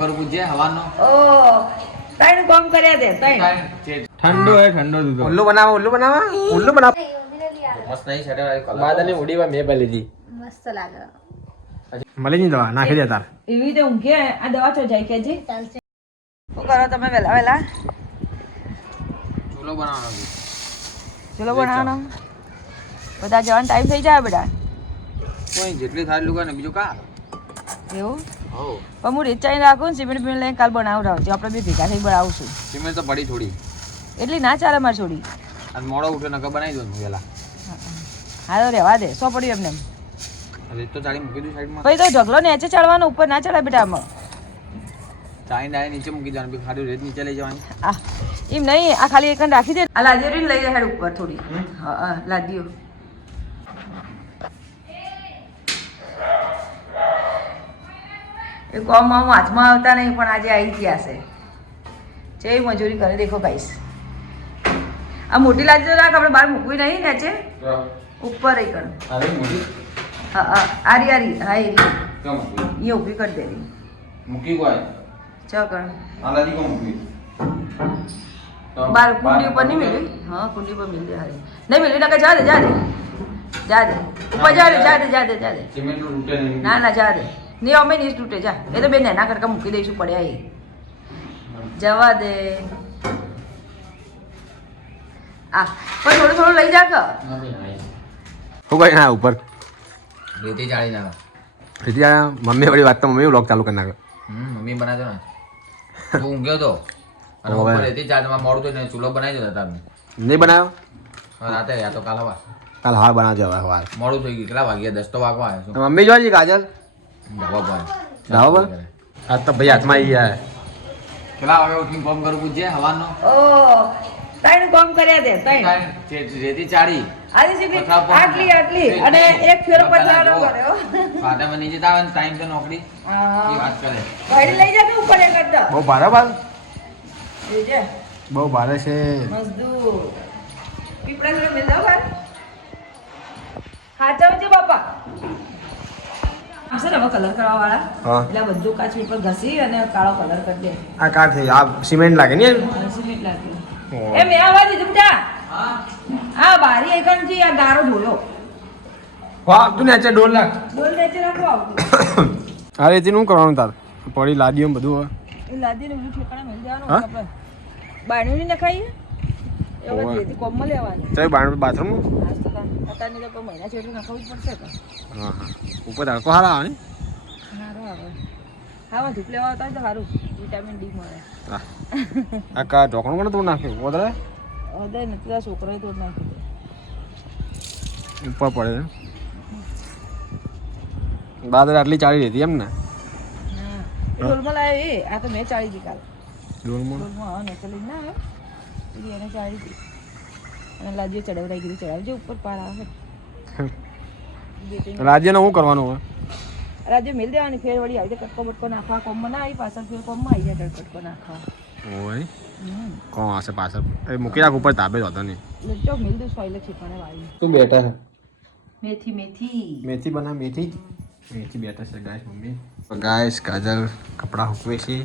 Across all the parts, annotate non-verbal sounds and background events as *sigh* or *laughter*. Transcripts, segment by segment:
કરવું પૂછજે હવાનો. ઓ ત્રણ કામ કર્યા દે ત્રણ ઠંડો હે ઠંડો દૂધો ઉલ્લુ બનાવો ઉલ્લુ બનાવો ઉલ્લુ બનાવો. મસ્ત નહીં સેટે કલર ઉડીમાં મેં ભરી લીધી. મસ્ત લાગે. મળી દવા નાખી દે તાર. એવી રીતે ઊંઘે આ દવા ચો જાય કે જી. શું કરો તમે વેલા વેલા? ચૂલો બનાવવાનો. ચલો બનાવવાનો? બધા જવાનો ટાઈમ થઈ જાય બધા. કોઈ જેટલી થાય એટલું ને બીજું કા? એવું? પણ હું રીચાઈ રાખું ને સિમેન્ટ બિમેન્ટ લઈને કાલ બનાવું રાવ. આપણે બી ભેગા થઈ બનાવશું. સિમેન્ટ તો પડી થોડી. એટલી ના ચાલે મારી છોડી. અને મોડો ઉઠે નકર બનાવી દો પેલા હા તો રહેવા દે. સો પડ્યું એમને તો ચાલી મૂકી દઉં સાઈડમાં. ભાઈ તો ઢગલો નીચે ચડવાનો ઉપર ના ચડાય બેટા આમાં. ચાઈ ડાળી નીચે મૂકી દેવાનું ખાલી રેત નીચે લઈ જવાની. આ એમ નહીં આ ખાલી એકન રાખી દે. આ લાદીઓ લઈ જાય ઉપર થોડી. હા લાદીઓ. એ કોમમાં હું હાથમાં આવતા નહીં પણ આજે આવી ગયા છે. જે મજૂરી કરે દેખો ગાઈસ. આ મોટી લાદીઓ રાખ આપણે બહાર મૂકવી નહીં ને છે ઉપર એક હા હા આરી આરી હા એ રહી. એ ઊભી કરી દેવી. મૂકી કોઈ? ચા કણ લાદી કો મૂકી બાર કુંડી ઉપર નહીં મિલી? હા કુંડી પર મિલી હારી નહીં મિલી જા દે જા દે જા દે ઉપર જા દે જા દે જા દે જા દે ના ના જા દે નહીં અમે નહીં તૂટે. જા. એ તો બેન એના કરતા મૂકી દઈશું પડ્યા એ. જવા દે. આ. પણ થોડું થોડું લઈ જા કે? શું કરી ના ઉપર? રેતી ચાળી ના રેતી આ મમ્મી વાળી વાત તો મમ્મી બ્લોગ ચાલુ કરી નાખ્યો હમ મમ્મી બનાવજો ને. તું ઊંઘ્યો તો? અને. ઉપર રેતી ચાળમાં મોડું તો ને ચૂલો બનાવી દેતા તમે નહીં બનાવ્યો? રાતે યા તો કાલ હવા કાલ હાર બનાવજો હવે વાર મોડું થઈ ગયું. કેટલા વાગ્યા? દસ તો વાગવા આવ્યો મમ્મી જોઈ કાજલ? ધાબા પર ધાબા પર? આજ તો ભાઈ હાથમાં આવી ગયા. કેટલા વાગે ઉઠીને કોમ કરું પૂછજે હવાનો ઓ ત્રણ કામ કર્યા દે ત્રણ. રેતી ચાડી આટલી આટલી. અને એક ફેરો પછાડો કર્યો ફાટામાં નીચે તો આવે ટાઈમ તો નોકરી. એ હા વાત કરે. ગાડી લઈ જા કે ઉપર એક કરતા બહુ ભારે બાલ જોજે બહુ ભારે છે. મજદૂર. પીપળા જોડે મિલ દો ભાઈ હાચવજે બાપા. આવશે ને કલર કરવા વાળા હા. એટલે બધું કાચ પેપર ઘસી અને કાળો કલર કરી દે. આ કાર થઈ આ સિમેન્ટ લાગે ને સિમેન્ટ લાગે. એ મેં આવા દીધું બેટા આ બારી એકણથી આ ગારો ઢોલો. વાહ તું ને ડોલ લાખ ડોલ નીચે રાખો આવતું *coughs* આ રીતે શું કરવાનું તાર? પડી લાદીઓ બધું એ લાદી ને બધું ઠેકાણા મળી જવાનું? આપણે. બાયણું નહીં નખાઈએ? બાથરૂમ ઉપર તડકો હારા આવે ને? હા ધૂપ લેવા આવતા તો સારું. વિટામિન ડી મળે. આ કા ઢોકણું પણ તું નાખ્યું? વધારે અદય નથી છોકરાએ તોડ નાખી ઉપર પડે બાદર આટલી ચાલી રહેતી એમ ને? ડોલમાં લાવ્યો આ તો મેં ચાળી હતી કાલ. ડોલમાં? ડોલમાં હા ને લઈને ના આવે એ એને ચાળી હતી અને લાદીઓ ચડાવડાઈ કીધું ચડાવજો ઉપર પાર આવે બે ત્રણ રાજ્યને શું કરવાનું હોય રાજ્ય મેલ દેવાની ફેર વળી આવી જાય કટકો બટકો નાખવા કોમમાં ના આવી પાછળ ફેર કોમમાં આવી જાય કટકો નાખવા હોય હમ કોણ હશે પાછળ એ મૂકી રાખ ઉપર તાપે જ હતો નહીં એટલે જો મિલ દઉં સોયલે છીપાણે વાળી તું બેઠા છે મેથી મેથી મેથી બના મેથી મેથી બેઠા છે ગાય મમ્મી ગાય કાજલ કપડાં હૂકવે છે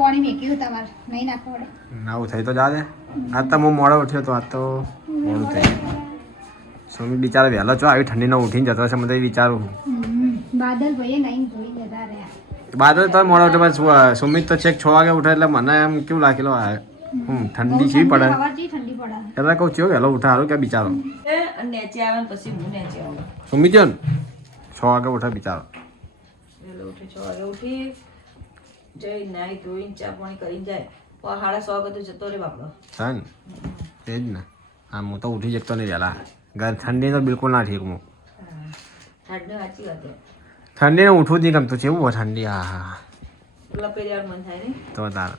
પાણી મેક્યું તમારે. નહીં નાખવું પડે નાવું થઈ તો જાજે દે. આજ તો હું મોડો ઉઠ્યો તો આજ તો મોડું થઈ ગયું સ્વામી બિચારા વહેલો છો આવી ઠંડીનો ઉઠીને જતો હશે મને એ વિચારું. બાદલ ભાઈએ નહીં જોઈ જતા રહ્યા. બાદલ તો મોડો ઉઠે પણ સુમિત તો છેક છ વાગે ઉઠે એટલે મને એમ કેવું લાગેલો આ હમ ઠંડી જેવી પડે. પડે. એટલે કહું છું વહેલો ઉઠે સારું કે બિચારો. નેચે આવે પછી હું નેચે આવું. સુમિત જો ને છ વાગે ઉઠે બિચારો. વહેલો ઉઠી છ વાગે ઉઠી. જઈ નાઈ ધોઈને ચા પાણી કરીને જાય. પણ સાડા સો વાગે તો જતો રે બાપડો. ને એ જ ને. આમ હું તો ઉઠી શકતો નહીં વહેલા. ઠંડી તો બિલકુલ ના ઠીક હું. ઠંડી સાચી વાત ઠંડીને ઉઠવું જ નહીં ગમતું. છે એવું ઠંડી? હા હા. લપેરી વાર મન થાય ને? તો તાર.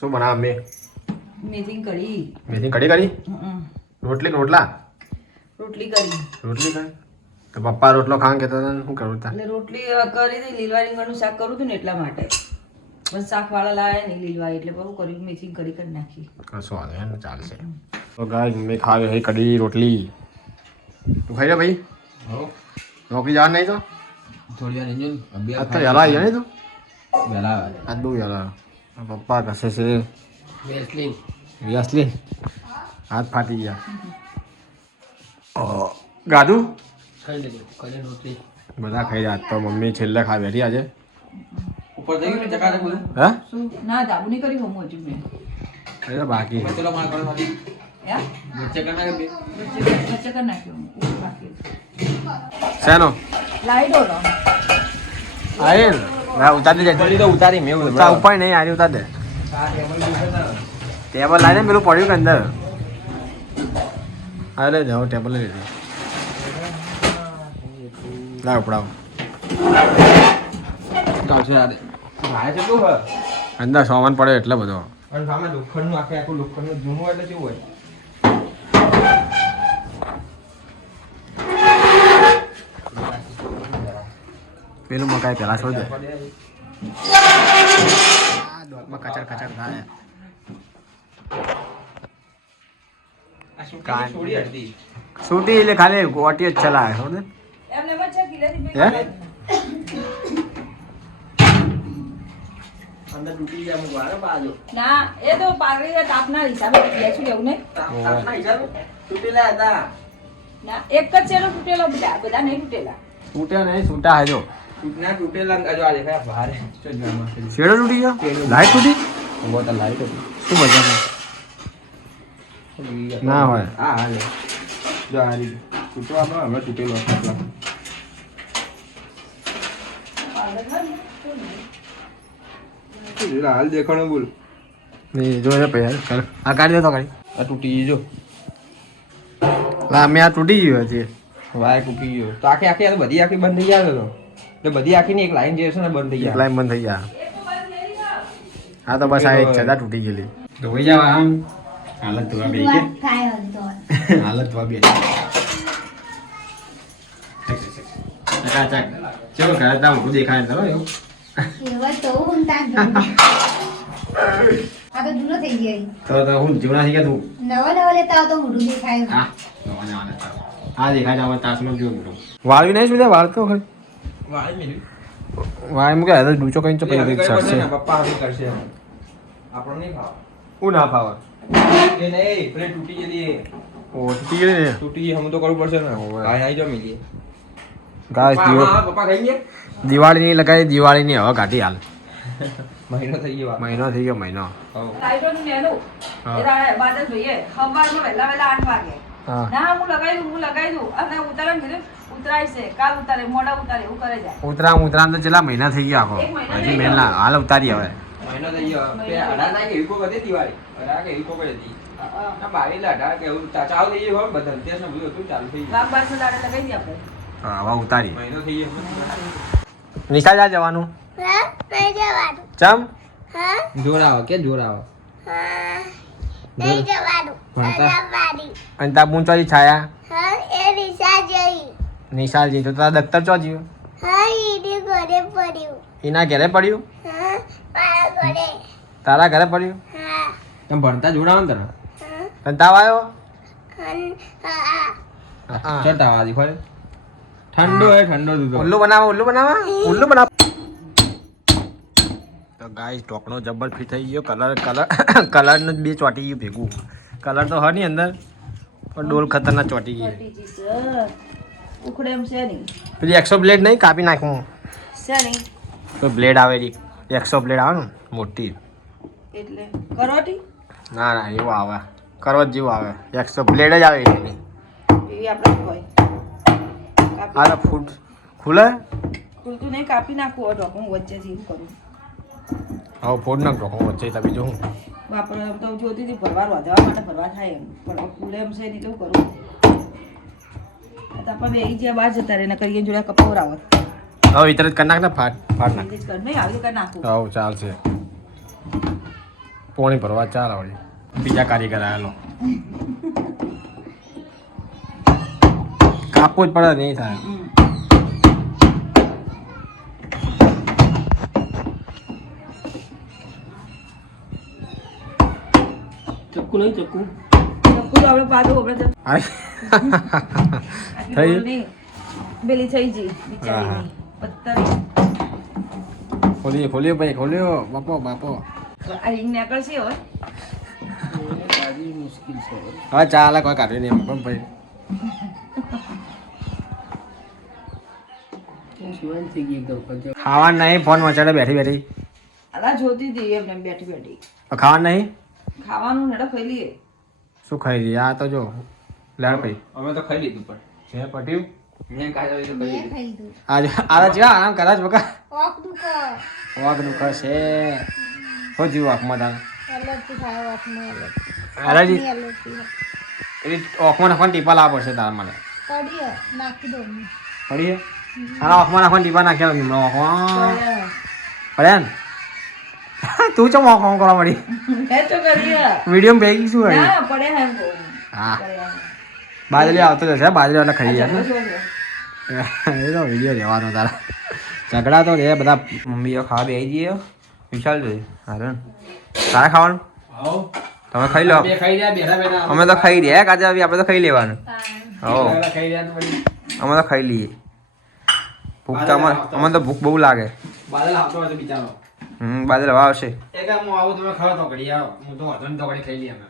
શું બનાવ મેં મેથી કઢી. મેથી કઢી કરી? રોટલી રોટલા? રોટલી કરી. રોટલી કરી? તો પપ્પા રોટલો ખાવા કહેતા હતા શું કરું તા? રોટલી કરી હતી. લીલવા રીંગણનું શાક કરું હતું ને એટલા માટે. પણ શાકવાળા લાયા નહીં લીલવા એટલે બહુ કર્યું મેથી કઢી કરી નાખી. કશો વાંધો ને ચાલશે. તો ગાય મેં ખાવી હે કઢી રોટલી. તું ખાઈ લે ભાઈ? નોકરી જવા નહીં તો? થોડી વાર enjoy. ને આજ તો વહેલા આવી તું? વહેલા આજ બહુ વહેલા પપ્પા કશે છે. વ્યસલીન હાથ ફાટી ગયા. ગાધું? ખાઈ લેજો રોટલી. બધા ખાઈ રહ્યા. તો મમ્મી છેલ્લે ખા બેઠી આજે. ઉપર થઈ ગયું ને ચકાચક બધું. હે? શું? ના દાબુ નહીં કરી હું હજુ મેં. અરે બાકી. છે. ચલો માર કરો વચ્ચે વચ્ચે બાકી. શેનો? લાઈટો લો. આયે ના ઉતારી દે તો ઉતારી મેં ઉતાર. ઉપાય નહીં આરી ઉતાર દે. ટેબલ લાવીને પેલું પડ્યું કે અંદર. હા લે જાઓ ટેબલ લઈ લીધું. લાવ ઉપડાવ. ચાલશે આ હોય? અંદર સામાન પડે એટલે બધો. અને સામે લોખંડનું આખે આખું લોખંડનું જૂનું એટલે કેવું હોય? પેલું મકાઈ પેલા છોડ દે કચર કચર થાય. છૂટી એટલે ખાલી ગોટી જ ચલાવે એમને એમ જ છે કિલ્લેથી હે? ભાઈ અંદર તૂટી ગયા અમુક વાર બાજુ ના એ તો પાઘડી તાપના હિસાબે બેસું લેવું ને તાપના હિસાબે? તૂટેલા હતા. ના એક જ છે તૂટેલો બધા બધા નહીં તૂટેલા. તૂટ્યા નહીં છૂટા હાજો તૂટના તૂટેલા આ જો આ દેખાય બહાર ચડવામાં તૂટી ગયો? લાઈટ તૂટી? શું મજા ના હોય. હા હા જો આ રીતે. તૂટવામાં હવે તૂટેલો હાલ દેખાણો બોલ. જો છે પૈસા આ કાઢી દે તો કાઢી આ તૂટી ગયો લા અમે આ તૂટી ગયો છે વાય તૂટી ગયો. તો આખી આખી બધી આખી બંધ થઈ જાય તો? એટલે બધી આખી એક લાઈન જે છે ને બંધ થઈ જાય લાઈન બંધ થઈ ગયા. હા તો બસ આ એક તૂટી ગયેલી. ધોઈ જાવ આમ હાલત ધોવા બે હાલત ધોવા બે ચકાચક ચલો ઘરે તા મોટું દેખાય ને એવું. તો ગયું. તો ગયો ગયા વાળવી નહીં શું વાળ તો ખરી વાળી મેલી વાળ મૂકે હવે ડૂચો કઈ પપ્પા કરશે આપણો નહીં ખાવા હું ના પેલી તૂટી ગયેલી ઓ તૂટી ગઈ ને તૂટી હમ તો કરવું પડશે ને. કાંઈ આવી જાઓ મિલી ગાય પપ્પા ખાઈ ગયા દિવાળીની લગાવી દિવાળીની હવે કાઢી હાલ. *laughs* મહિનો થઈ ગયો મહિનો થઈ ગયો મહિનો. ના ને ઉતરામ ઉતરામ તો છેલ્લા મહિના થઈ ગયા આખો. હજી ગયો. હાલ ઉતારી હવે. મહિનો થઈ ગયો. અઢાર તારીખે એવી કોક હતી દિવાળી? અઢાર કે એવી કોક હતી. ના ને ચાલુ થઈ ગયું. ચાલુ હા, હવે ઉતારી. મહિનો થઈ ગયો. નિશા જા જવાનું. ચમ? જોડાવો કે જોડાવો? અને તા પૂંચો જી છાયા. નિશાલજી તો તારા દફતર ચો જીવ એના ઘરે પડ્યું. તારા ઘરે પડ્યું? તમે ભણતા જોડાવો ને તને? તાવ આવ્યો ચલ તાવા દી ખોલે ઠંડો હે ઠંડો દૂધ. ઉલ્લુ બનાવો ઉલ્લુ બનાવો. ઉલ્લુ બનાવો. તો ગાઈસ ટોકનો જબર ફિટ થઈ ગયો. કલર કલર *coughs* કલરનું જ બે ચોટી ગયું ભેગું. કલર તો હની નહીં અંદર પણ ડોલ ખતરનાક ચોટી ગઈ. ઉખડેમ છે. ઉખડે નહીં. પેલી એકસો બ્લેડ નહીં કાપી નાખું છે નહીં. તો બ્લેડ આવેલી એકસો બ્લેડ આવે ને મોટી. એટલે કરોટી? ના ના એવું આવે. કરવત જેવું આવે. એકસો બ્લેડ જ આવે એની. એ આપણે હોય. આ તો ફૂટ ખુલે ખુલતું નહીં કાપી નાખું ઢોકું વચ્ચેથી એવું કરું. હવે ફોડ નાખ ઢોકું વચ્ચે તમે બીજું હું બાપરે એમ તો જોતી હતી ભરવા વધવા માટે ભરવા થાય એમ. પણ હવે ખુલે એમ છે નહીં તો કરું. આપણે બે જ્યાં બહાર જતા રહે ને કરીએ જોડે કપવરાવત હવે ઇતર જ કરી નાખ ને ફાટ ફાટ નાખ. નહીં આવી કરી નાખું. હવ ચાલશે. પોણી ભરવા ચાલ આવડી. બીજા કારીગર આવેલો. કાપવું જ પડે નહીં થાય. ચક્કુ નહીં ચક્કુ. તો આપણે પાછું આપણે થઈ બોલ થઈ હા. બિચારી પત્તર ખોલીએ ખોલ્યો ભાઈ ખોલ્યો. બાપો બાપો. આ રિંગ નીકળશે હવે. હવે ચાલે કોઈ કાઢી નહીં પણ ભાઈ. ખાવાનું નહીં ફોન મચાડે બેઠી બેઠી. અલા જોતી હતી એમને બેઠી બેઠી. ખાવા નહીં? ખાવાનું નડે ખાઈ લઈએ. શું ખાઈ લઈએ? આ તો જો લેડ ભાઈ. અમે તો ખાઈ લીધું પણ. છે પટ્યું. મેં તો ખાઈ લીધું. જેવા આરામ કરા જ બકા. ઓક દુખો વાઘ દુખે છે. હો જીવ આંખમાં નાખવાની ટીપા લાવ પડશે તારા મને. પડીએ નાખી દો પડી આના આંખમાં નાખવાની ટીપા નાખ્યા હમણાં આંખમાં પડે ને તું ચમ આંખ આંખ કરવા મળી વીડિયો ભેગી શું પડે હે. બાજરી આવતો જશે બાજરી એટલે ખાઈ જાય? એ તો વીડિયો લેવાનો તારા ઝઘડા તો રે બધા મમ્મીઓ ખાવા બેસી જઈએ વિશાલ જોઈએ હારે તારે ખાવાનું તમે ખાઈ લો અમે તો ખાઈ રહ્યા કાજે આપણે તો ખાઈ લેવાનું હો અમે તો ખાઈ લઈએ ભૂખ તો અમને તો ભૂખ બહુ લાગે. બાદલ આવતો હોય તો બિચારો. હમ બાદલ હવા આવશે. એ કે હું આવું તમે ખાવા તો ઘડી આવો. હું તો વધુ તો ઘડી ખાઈ લઈએ અમે.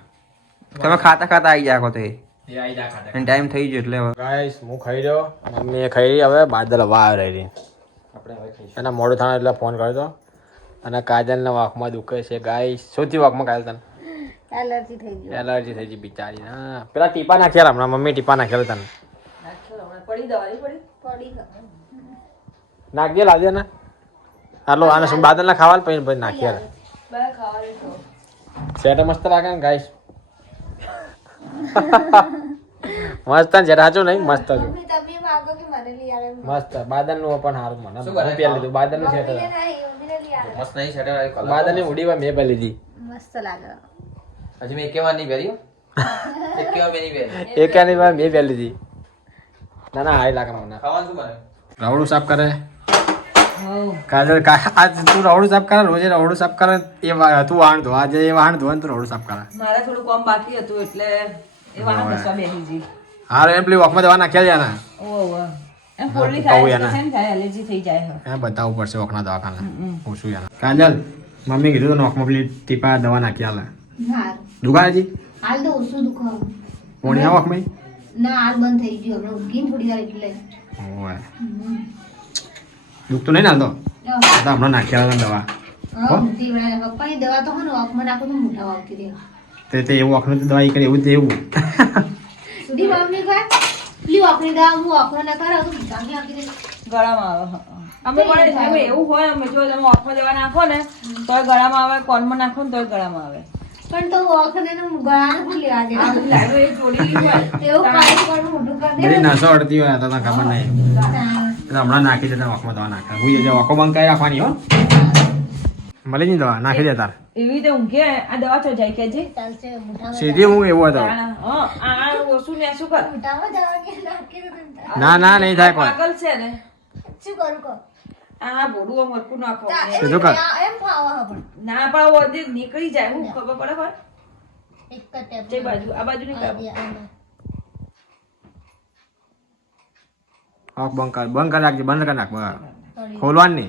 તમે ખાતા ખાતા આવી જાય તો. એ એ આઈ જા ખાતા અને ટાઈમ થઈ ગયો એટલે ગાઈસ હું ખાઈ રહ્યો. મમ્મીએ ખાઈ રહી હવે બાદલ હવા રહી રહી. આપણે હવે ખાઈશું. એના મોડું થાય એટલે ફોન કર્યો અને કાજલના વાંખમાં દુખે છે. ગાઈસ સૌથી વાંખમાં કાજલ તને. એલર્જી થઈ ગઈ. એલર્જી થઈ ગઈ બિચારી. હા પેલા ટીપા નાખ્યા હમણાં. મમ્મી ટીપા નાખ્યા તને પડી દવા પડી? પડી ગયો નાખજે લાવજે ને. હાલો આને શું બાદલ ના ખાવા પછી પછી ખાવા સેટ મસ્ત લાગે ને ગાઈશ *laughs* મસ્ત ને જરા હાચું નહીં? મસ્ત આવે મસ્ત. બાદલનું પણ સારું મને. કરે? પહેરી લીધું. બાદલનું સેટ મસ્ત નહીં બાદલની ઉડી મેં પહેરી લીધી. મસ્ત લાગે. હજી મેં કેવા નહીં પહેરી હો. એકે વાર મેં નહીં *laughs* પહેરી લીધી. ના ના હાઈ લાગે મને. ખાવાનું શું બને રવડું સાફ કરે. કાજલ આજ તું રવડું સાફ કરે રોજે રવડું સાફ કરે એ તું વાહણ ધો. આજે એ વાહણ ધોવે ને તું રવડું સાફ કરે. મારે થોડું કામ બાકી હતું એટલે એ વાહન ઘસવા બેહીજી ગઈ. હારે એમ પેલી વોકમાં દવા નાખ્યા જાના ને ઓહો. એમ કહું થાય છે ને થાય એલર્જી થઈ જાય હે એ બતાવવું પડશે વોકના દવાખાને. પૂછું યાર કાજલ મમ્મી કીધું તો વખમાં પેલી ટીપા દવા નાખી હાલે હાર. દુખાજી હાલ તો ઓછું દુખો પોણિયા વોકમાં ના હાલ બંધ થઈ ગયું. હમણાં ઉગીને થોડી વાર એટલે. ઓય. દુખતું નહીં ને. તો હમણાં નાખ્યા દવા. દવા તો નાખો એવું વોકનું દવા કરે એવું જ એવું પેલી દવા હું ઓકનો ના કરાવ તો આવતી રહે ગળામાં આવે. અમે પણ એવું હોય અમે જો તમે ઓફમાં દવા નાખો ને તોય ગળામાં આવે કોનમાં નાખો ને તોય ગળામાં આવે. પણ તો ઓખને ને ગળાને ભૂલ લેવા દે આ એ જોડેલી એવું કાંઈ પણ મોઢું કરી દે. નસો અડતી હોય તો ખબર નહીં. હમણાં નાખી દેતા વોકમાં દવા નાખે. હું જે વોકો બંધ કરી રાખવાની હો. મળી નહીં દવા નાખી દે તાર. એવી રીતે ઊંઘે આ દવા તો જાય કેજી ચાલશે સીધી હું એવું હતો આ ઓછું ને શું કર? કે. ના ના નહીં થાય કોઈ. પાગલ છે ને. શું કરું કહો? આ બોડું નાખો. સીધું કર. એમ ના પાવો નીકળી જાય. હું ખબર પડે એક બાજુ આ બાજુ નહીં આ કરો દે, આમાં. હોક બંધ કર બંધ કરી નાખજે બંધ કરી નાખ. ખોલવાનું